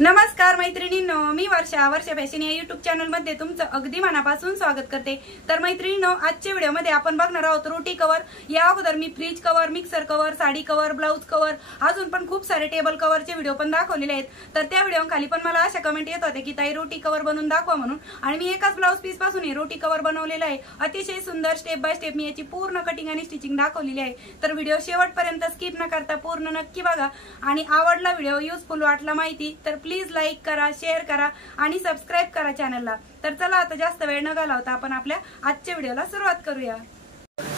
नमस्कार मैत्रिणींनो, मी वर्षा फॅशन या युट्यूब चॅनल मध्ये तुमचं अगदी मनापासून स्वागत करते। तर मैत्रिणींनो, आजच्या व्हिडिओ मध्ये आपण बघणार आहोत रोटी कवर। या अगोदर मी fridge cover, mixer cover, sari cover, blouse cover, अजून पण खूप सारे टेबल कवरचे व्हिडिओ पण दाखवलेले आहेत। तर त्या व्हिडिओ खाली पण मला अशा कमेंट येत होते की ताई रोटी कवर बनवून दाखवा म्हणून, आणि मी एकाच ब्लाउज पीस पासून हे रोटी कवर बनवलेलं आहे। अतिशय सुंदर स्टेप बाय स्टेप मी याची पूर्ण कटिंग आणि स्टिचिंग दाखवलेली आहे। तर व्हिडिओ शेवटपर्यंत स्किप न करता पूर्ण नक्की बघा, आणि आवडला व्हिडिओ, युजफुल वाटला माहिती तर प्लीज लाईक करा, शेअर करा आणि सबस्क्राइब करा चॅनलला। तर चला आता जास्त वेळ न घालवता आपण आपल्या आजच्या व्हिडिओला सुरुवात करूया।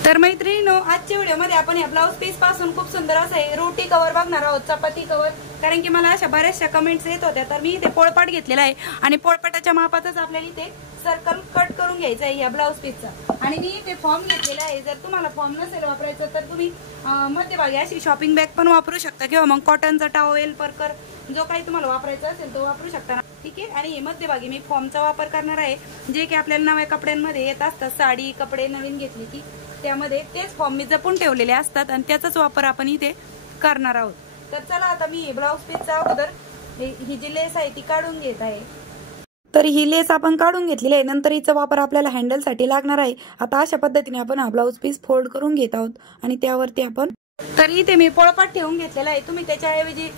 तर मैत्रिणींनो, आजच्या व्हिडिओमध्ये आपण या ब्लाउज पीस पासून खूप सुंदर असं रोटी कवर बघणार आहोत, चपाती कवर। कारण की मला अशा बऱ्याचशा कमेंट्स येत होत्या, तर मी इथे पोळपाट घेतलेला आहे आणि पोळपाटाच्या मापातच आपल्याला इथे सर्कल कट करून घ्यायचा आहे या ब्लाउज पीसचा। आणि मी इथे फॉर्म घेतलेला आहे। जर तुम्हाला फॉर्म नसेल वापरायचं तर तुम्ही मध्यभागी अशी शॉपिंग बॅग पण वापरू शकता, किंवा मग कॉटनचा टॉवेल, परकर जो काही तुम्हाला वापरायचा असेल तो वापरू शकता ना, ठीक आहे। आणि मध्यभागी मी फॉर्मचा वापर करणार आहे, जे की आपल्याला नव्या कपड्यांमध्ये येत असतात। साडी कपडे नवीन घेतली की त्यामध्ये तेच फॉर्म मी जपून ठेवलेले असतात आणि त्याचाच वापर आपण इथे करणार आहोत। तर चला आता मी ब्लाउज पीसचा अगोदर ही जी लेस आहे ती काढून घेत आहे। तर ही लेस आपण काढून घेतलेली आहे, नंतर हिचा वापर आपल्याला हँडल साठी लागणार आहे। आता अशा पद्धतीने आपण हा ब्लाउज पीस फोल्ड करून घेत आहोत आणि त्यावरती आपण, तर इथे मी पोळपाट ठेवून घेतलेला आहे। तुम्ही त्याच्याऐवजी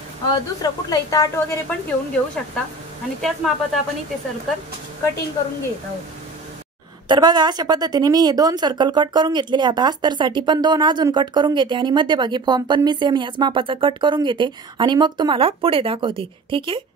दुसरं कुठलाही ताट वगैरे पण ठेवून घेऊ शकता, आणि त्याच मापाचा आपण इथे सर्कल कटिंग करून घेत आहोत। तर बघा, अशा पद्धतीने मी हे 2 सर्कल कट करून घेतलेले। आता अस्तरसाठी पण 2 अजून कट करून घेते, आणि मध्यभागी फॉर्म पण मी सेम याच मापाचा कट करून घेते आणि मग तुम्हाला पुढे दाखवते, ठीक आहे।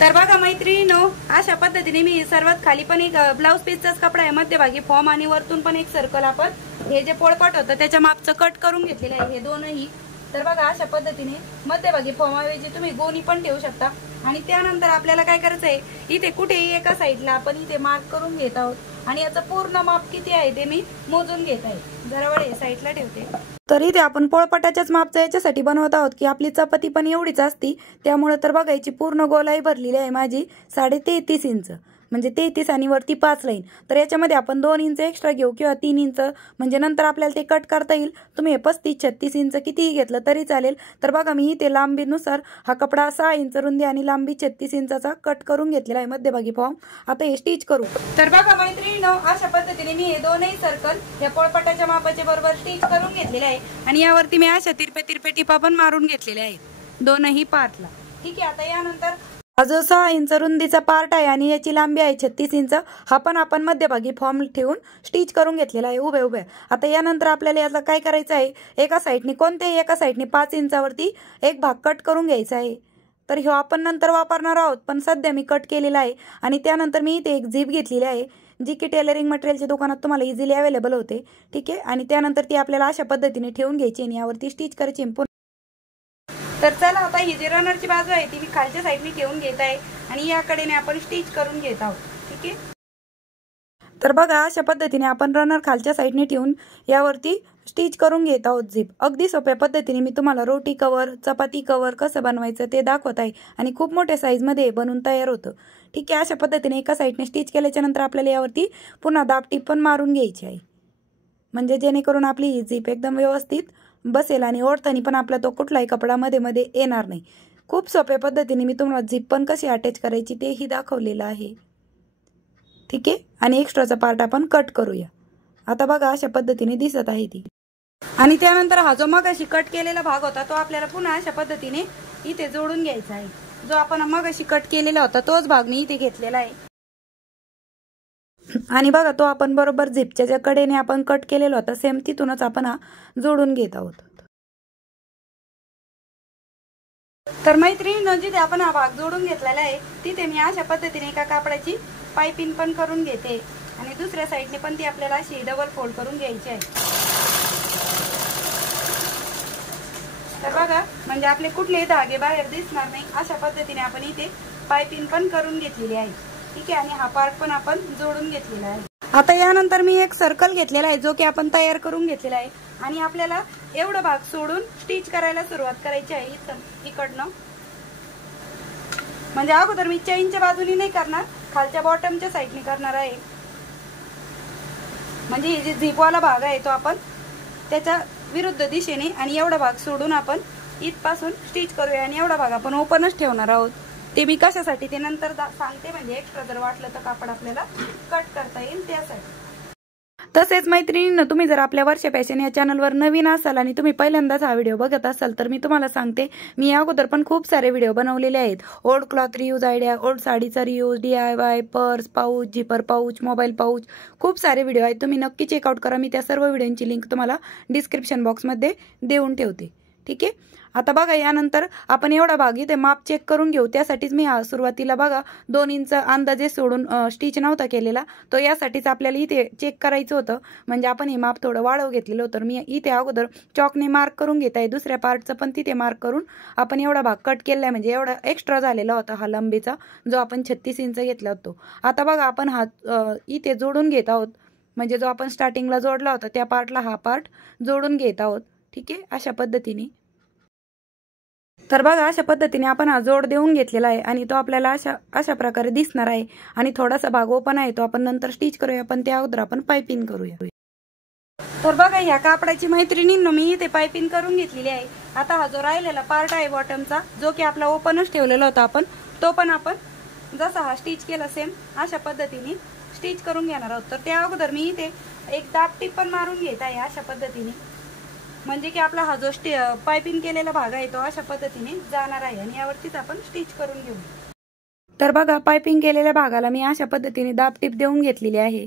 तर बघा मैत्रिणींनो, अशा पद्धतीने मी सर्वात खाली पण एक ब्लाउज पीसचाच कपडा आहे, मध्यभागी फॉर्म आणि वरतून पण एक सर्कल आपण हे जे पोळपाट होतं त्याच्या मापचं कट करून घेतलेलं आहे, हे दोनही। तर बघा, अशा पद्धतीने मध्यभागी फॉर्म ऐवजी तुम्ही गोणी पण ठेवू शकता। आणि त्यानंतर आपल्याला काय करायचं आहे, इथे कुठेही एका साईडला आपण इथे मार्क करून घेत आहोत, आणि याचं पूर्ण माप किती आहे ते मी मोजून घेत आहे। जरा वेळ साईडला ठेवते। तर इथे आपण पोळपाटाच्याच मापचं याच्यासाठी बनवत आहोत की आपली चपाती पण एवढीच असती, त्यामुळे तर बघायची पूर्ण गोलाई भरलेली आहे माझी 33.5 इंच, म्हणजे 33 आणि वरती 5 लाईन। तर याच्यामध्ये आपण 2 इंच एक्स्ट्रा घेऊ किंवा 3 इंच, म्हणजे नंतर आपल्याला ते कट करता येईल। तुम्ही 35-36 इंच कितीही घेतलं तरी चालेल। तर बघा, मी इथे लांबीनुसार हा कपडा 6 इंच रुंदी आणि लांबी 36 इंचाचा कट करून घेतलेला आहे मध्यभागी फॉर्म। आता हे स्टिच करू। तर बघा मैत्रिणींनो, अशा पद्धतीने मी हे दोनही सर्कल या पोळपाटाच्या मापाच्या बरोबर स्टिच करून घेतलेले आहे, आणि यावरती मी अशा तिरपे टिपा पण मारून घेतलेल्या आहेत दोनही पार्टला, ठीक आहे। आता यानंतर हा जो 6 इंच रुंदीचा पार्ट आहे आणि याची लांबी आहे 36 इंच, हा पण आपण मध्यभागी फॉर्म ठेवून स्टिच करून घेतलेला आहे उभे। आता यानंतर आपल्याला याचा काय करायचं आहे, एका साईडनी कोणत्याही एका साईडनी 5 इंचावरती एक भाग कट करून घ्यायचा आहे। तर हे आपण नंतर वापरणार आहोत, पण सध्या मी कट केलेला आहे। आणि त्यानंतर मी इथे एक झीप घेतलेली आहे, जी की टेलरिंग मटेरियलच्या दुकानात तुम्हाला इझिली अवेलेबल होते, ठीक आहे। आणि त्यानंतर ती आपल्याला अशा पद्धतीने ठेवून घ्यायची आणि यावरती स्टिच करायची। तर चला आता ही जी रनरची बाजू आहे ती मी खालच्या साईडने ठेवून घेत आहे, आणि या कडेने आपण स्टिच करून घेत आहोत, ठीक आहे। तर बघा, अशा पद्धतीने आपण रनर खालच्या साईडने ठेवून यावरती स्टिच करून घेत आहोत झीप। अगदी सोप्या पद्धतीने मी तुम्हाला रोटी कवर, चपाती कवर कसं बनवायचं ते दाखवत आहे, आणि खूप मोठ्या साईजमध्ये बनवून तयार होतं, ठीक आहे। अशा पद्धतीने एका साईडने स्टिच केल्याच्या नंतर आपल्याला यावरती पुन्हा दाबटीप पण मारून घ्यायची आहे, म्हणजे जेणेकरून आपली ही झीप एकदम व्यवस्थित बसेल आणि ओढताना पण आपला तो कुठलाही कपडा मध्ये येणार नाही। खूप सोप्या पद्धतीने मी तुम्हाला झीप पण कशी अटॅच करायची तेही दाखवलेलं आहे, ठीक आहे। आणि एक्स्ट्राचा पार्ट आपण कट करूया। आता बघा, अशा पद्धतीने दिसत आहे ती। आणि त्यानंतर हा जो मगाशी कट केलेला भाग होता तो आपल्याला पुन्हा अशा पद्धतीने इथे जोडून घ्यायचा आहे। जो आपण मगाशी कट केलेला होता तोच भाग मी इथे घेतलेला आहे, आणि बघा, तो आपण बरोबर झिपच्या ज्या कडेने आपण कट केलेला होता सेम तिथूनच आपण हा जोडून घेत आहोत। तर मैत्रिणींनो, जिथे आपण हा भाग जोडून घेतलेला आहे तिथे मी अशा पद्धतीने एका कापडाची पाइपिंग पण करून घेते, आणि दुसऱ्या साईडने पण ती आपल्याला अशी डबल फोल्ड करून घ्यायची आहे। तर बघा, म्हणजे आपले कुठलेही धागे बाहेर दिसणार नाही, अशा पद्धतीने आपण इथे पाइपिंग पण करून घेतलेली आहे, ठीक आहे। आणि हा पार्ट पण आपण जोडून घेतलेला आहे। आता यानंतर मी एक सर्कल घेतलेला आहे, जो की आपण तयार करून घेतलेला आहे, आणि आपल्याला एवढा भाग सोडून स्टिच करायला सुरुवात करायची आहे इकडनं। म्हणजे अगोदर मी चेनच्या बाजूने नाही करणार, खालच्या बॉटमच्या साईडने करणार आहे। म्हणजे हे जे झिपवाला भाग आहे तो आपण त्याच्या विरुद्ध दिशेने, आणि एवढा भाग सोडून आपण इथपासून स्टिच करूया, आणि एवढा भाग आपण ओपनच ठेवणार आहोत, ते मी कशासाठी ते नंतर सांगते, म्हणजे एक्स्ट्रा जर वाटलं तर कापड आपल्याला कट करता येईल त्यासाठी. तसेच मैत्रिणींनो, तुम्ही जर आपल्या वर्षा फॅशन या चॅनलवर नवीन असाल आणि तुम्ही पहिल्यांदाच हा व्हिडिओ बघत असाल तर मी तुम्हाला सांगते, मी या अगोदर पण खूप सारे व्हिडिओ बनवलेले आहेत. Old cloth reuse idea, old साडीचा reuse, DIY, purse, pouch, zipper pouch, mobile pouch, खूप सारे व्हिडिओ आहेत. तुम्ही नक्की चेकआउट करा. मी त्या सर्व व्हिडिओची लिंक तुम्हाला डिस्क्रिप्शन बॉक्समध्ये देऊन ठेवते. ठीक आहे. आता बघा, यानंतर आपण एवढा भाग इथे माप चेक करून घेऊ. त्यासाठीच मी सुरुवातीला बघा 2 इंच अंदाजे सोडून स्टिच नव्हता केलेला, तो यासाठीच आपल्याला इथे चेक करायचं होतं. म्हणजे आपण हे माप थोडं वाढव घेतलेलं होतं. मी इथे अगोदर चॉकने मार्क करून घेत आहे. दुसऱ्या पार्टचं पण तिथे मार्क करून आपण एवढा भाग कट केला आहे. म्हणजे एवढा एक्स्ट्रा झालेला होता हा लंबीचा, जो आपण 36 इंच घेतला होता. आता बघा, आपण हा इथे जोडून घेत आहोत. म्हणजे जो आपण स्टार्टिंगला जोडला होता त्या पार्टला हा पार्ट जोडून घेत आहोत. ठीक आहे, अशा पद्धतीने. तर बघा, अशा पद्धतीने आपण हा जोड देऊन घेतलेला आहे आणि तो आपल्याला अशा प्रकारे दिसणार आहे. आणि थोडासा भाग ओपन आहे, तो आपण नंतर स्टिच करूया, पण त्या अगोदर आपण पायपिंग करूया. तर बघा, ह्या कापडाची मैत्रिणींनो मी इथे पायपिंग करून घेतलेली आहे. आता हा जो राहिलेला पार्ट आहे बॉटमचा, जो की आपला ओपनच ठेवलेला होता आपण, तो पण आपण जसा हा स्टिच केला सेम अशा पद्धतीने स्टिच करून घेणार आहोत. तर त्या अगोदर मी इथे एक दाब टिप पण मारून घेत आहे अशा पद्धतीने, म्हणजे की आपला हा जो पायपिंग केलेला भाग आहे तो अशा पद्धतीने जाणार आहे आणि यावरतीच आपण स्टिच करून घेऊ. तर बघा, पायपिंग केलेल्या भागाला मी अशा पद्धतीने दाब टिप देऊन घेतलेली आहे.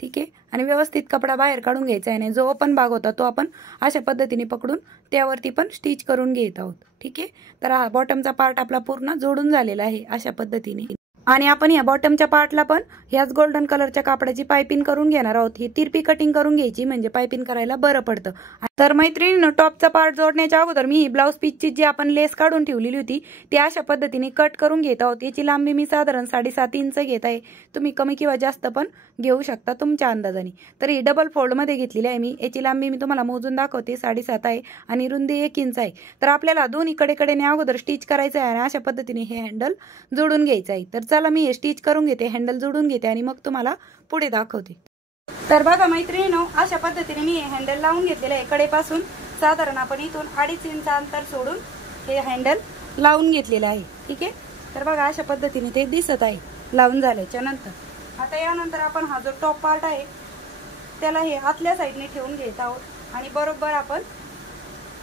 ठीक आहे. आणि व्यवस्थित कपडा बाहेर काढून घ्यायचा आहे. जो ओपन भाग होता तो आपण अशा पद्धतीने पकडून त्यावरती पण स्टिच करून घेत आहोत. ठीक आहे. तर हा बॉटमचा पार्ट आपला पूर्ण जोडून झालेला आहे अशा पद्धतीने. आणि आपण या बॉटमच्या पार्टला पण ह्याच गोल्डन कलरच्या कापडाची पायपिंग करून घेणार आहोत. ही तिरपी कटिंग करून घ्यायची, म्हणजे पायपिंग करायला बरं पडतं. तर मैत्रिणींनो, टॉपचा पार्ट जोडण्याच्या अगोदर मी ही ब्लाऊज पीसची जी आपण लेस काढून ठेवलेली होती ती अशा पद्धतीने कट करून घेत आहोत. याची लांबी मी साधारण 7.5 इंच घेत आहे. तुम्ही कमी किंवा जास्त पण घेऊ शकता तुमच्या अंदाजाने. तर ही डबल फोल्ड मध्ये घेतलेली आहे मी. याची लांबी मी तुम्हाला मोजून दाखवते, 7.5 आहे आणि रुंदी 1 इंच आहे. तर आपल्याला दोन्ही कडेने अगोदर स्टिच करायचं आहे आणि अशा पद्धतीने हे हँडल जोडून घ्यायचं आहे. तर चला, मी हे स्टिच करून घेते, हँडल जोडून घेते आणि मग तुम्हाला पुढे दाखवते. तर बघा मैत्रिणींनो, अशा पद्धतीने मी हे हँडल लावून घेतलेलं आहे. कडेपासून साधारण आपण इथून 2.5 इंच अंतर सोडून हे हँडल लावून घेतलेलं आहे. ठीक आहे. तर बघा, अशा पद्धतीने ते दिसत आहे लावून झाल्याच्या नंतर. आता यानंतर आपण हा जो टॉप पार्ट आहे त्याला हे आतल्या साईडने ठेवून घेत आहोत आणि बरोबर आपण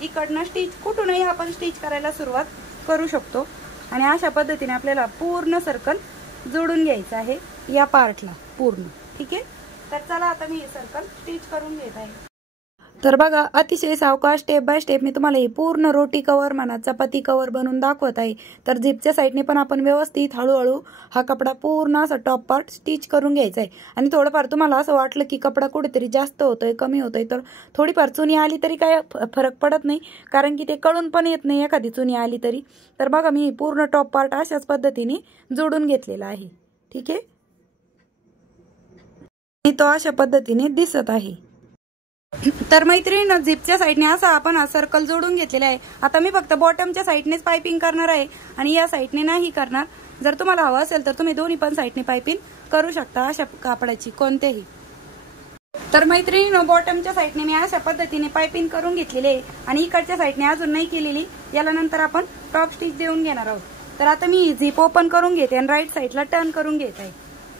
इकडनं स्टिच कुठूनही आपण स्टिच करायला सुरुवात करू शकतो. आणि अशा पद्धतीने आपल्याला पूर्ण सर्कल जोडून घ्यायचं आहे या पार्टला पूर्ण. ठीक आहे. तर चला, आता मी हे सर्कल स्टिच करून घेत आहे. तर बघा, अतिशय सावकाश स्टेप बाय स्टेप मी तुम्हाला ही पूर्ण रोटी कव्हर म्हणा चपाती कव्हर बनवून दाखवत आहे. तर झिपच्या साईडने पण आपण व्यवस्थित हळूहळू हा कपडा पूर्ण असा टॉप पार्ट स्टिच करून घ्यायचा आहे. आणि थोडंफार तुम्हाला असं वाटलं की कपडा कुठेतरी जास्त होतोय, कमी होतोय, तर थोडीफार चुनी आली तरी काय फरक पडत नाही, कारण की ते कळून पण येत नाही एखादी चुनी आली तरी. तर बघा, मी पूर्ण टॉप पार्ट अशाच पद्धतीने जोडून घेतलेला आहे. ठीक आहे. तो अशा पद्धतीने दिसत आहे. तर मैत्रिणींनो, झिपच्या साईडने असा आपण हा सर्कल जोडून घेतलेला आहे. आता मी फक्त बॉटमच्या साईडनेच पायपिंग करणार आहे आणि या साईडने नाही करणार. जर तुम्हाला हवं असेल तर तुम्ही दोन्ही पण साईडने पायपिंग करू शकता अशा कापडाची कोणतेही. तर मैत्रिणींनो, बॉटमच्या साईडने मी अशा पद्धतीने पायपिंग करून घेतलेली आहे आणि इकडच्या साईडने अजून नाही केलेली. याला नंतर आपण टॉप स्टिच देऊन घेणार आहोत. तर आता मी झिप ओपन करून घेते आणि राईट साईडला टर्न करून घेत आहे.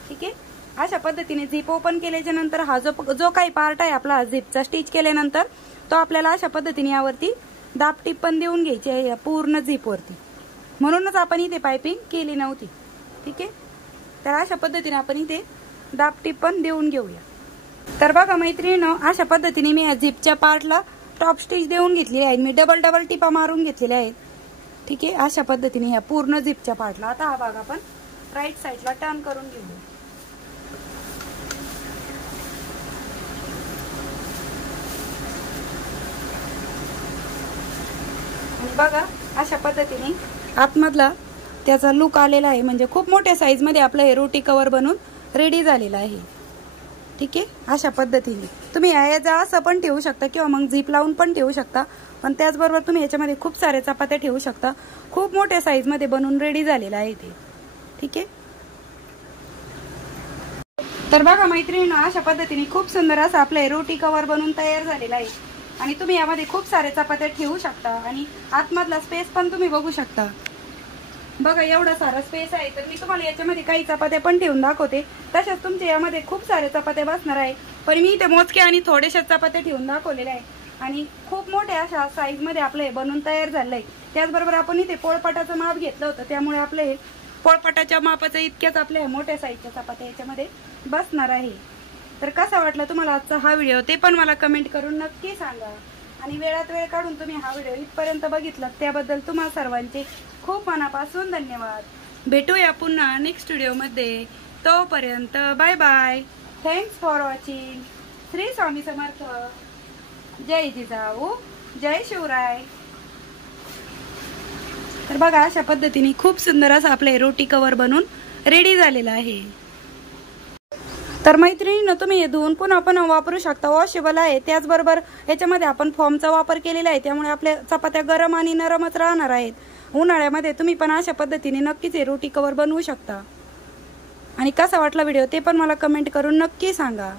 ठीक आहे. अशा पद्धतीने झिप ओपन केल्याच्या नंतर हा जो काही पार्ट आहे आपला झिपचा स्टिच केल्यानंतर तो आपल्याला अशा पद्धतीने यावरती दाब टिप पण देऊन घ्यायची आहे या पूर्ण झिप वरती. म्हणूनच आपण इथे पायपिंग केली नव्हती. ठीक आहे. तर अशा पद्धतीने आपण इथे दाब टिप पण देऊन घेऊया. तर बघा मैत्रिणींनो, अशा पद्धतीने मी या झिपच्या पार्टला टॉप स्टिच देऊन घेतली आहे. मी डबल टिपा मारून घेतलेल्या आहेत. ठीक आहे. अशा पद्धतीने ह्या पूर्ण झिपच्या पार्टला. आता हा भाग आपण राईट साईडला टर्न करून घेऊया. बघा, अशा पद्धतीने आतमधला त्याचा लुक आलेला आहे. म्हणजे खूप मोठ्या साईज मध्ये आपलं हे रोटी कव्हर बनून रेडी झालेलं आहे. ठीक आहे. अशा पद्धतीने तुम्ही याचा असं पण ठेवू शकता किंवा मग झिप लावून पण ठेवू शकता. पण त्याचबरोबर तुम्ही याच्यामध्ये खूप सारे चपात्या ठेवू शकता. खूप मोठ्या साईज मध्ये बनून रेडी झालेलं आहे ते. ठीक आहे. तर बघा मैत्रिणींनो, अशा पद्धतीने खूप सुंदर असं आपलं रोटी कव्हर बनून तयार झालेलं आहे. आणि तुम्ही यामध्ये खूप सारे चपात्या ठेवू शकता आणि आतमधला स्पेस पण तुम्ही बघू शकता. बघा एवढा सारा स्पेस आहे, तर मी तुम्हाला याच्यामध्ये काही चपात्या पण ठेवून दाखवते. तशाच तुमच्या यामध्ये खूप सारे चपात्या बसणार आहे, पण मी इथे मोजके आणि थोडेशा चपात्या ठेवून दाखवलेल्या आहे. आणि खूप मोठ्या अशा साईज मध्ये आपलं हे बनून तयार झालंय. त्याचबरोबर आपण इथे पोळपाटाचं माप घेतलं होतं, त्यामुळे आपले पोळपाटाच्या मापाचं इतक्याच आपल्या मोठ्या साईजच्या चपात्या याच्यामध्ये बसणार आहे. तर कसा वाटला तुम्हाला आजचा हा व्हिडिओ ते पण मला कमेंट करून नक्की सांगा. आणि वेळात वेळ काढून तुम्ही हा व्हिडिओ इथपर्यंत बघितला त्याबद्दल तुम्हा सर्वांचे खूप मनापासून धन्यवाद. भेटूया पुन्हा नेक्स्ट व्हिडिओमध्ये. तोपर्यंत bye bye. Thanks for watching. Shri Swami Samarth. जय जिजाऊ, जय शिवराय. तर बघा अशा पद्धतीने खूप सुंदर असं आपले रोटी कवर बनून रेडी झालेलं आहे. तर मैत्रिणींनो, तुम्ही हे धुवून पुन्हा वापरू शकता, वॉशेबल आहे. त्याचबरोबर याच्यामध्ये आपण फॉर्मचा वापर केलेला आहे, त्यामुळे आपल्या चपात्या गरम आणि नरमच राहणार आहेत. उन्हाळ्यामध्ये तुम्ही पण अशा पद्धतीने नक्कीच हे रोटी कवर बनवू शकता. आणि कसा वाटला व्हिडिओ ते पण मला कमेंट करून नक्की सांगा.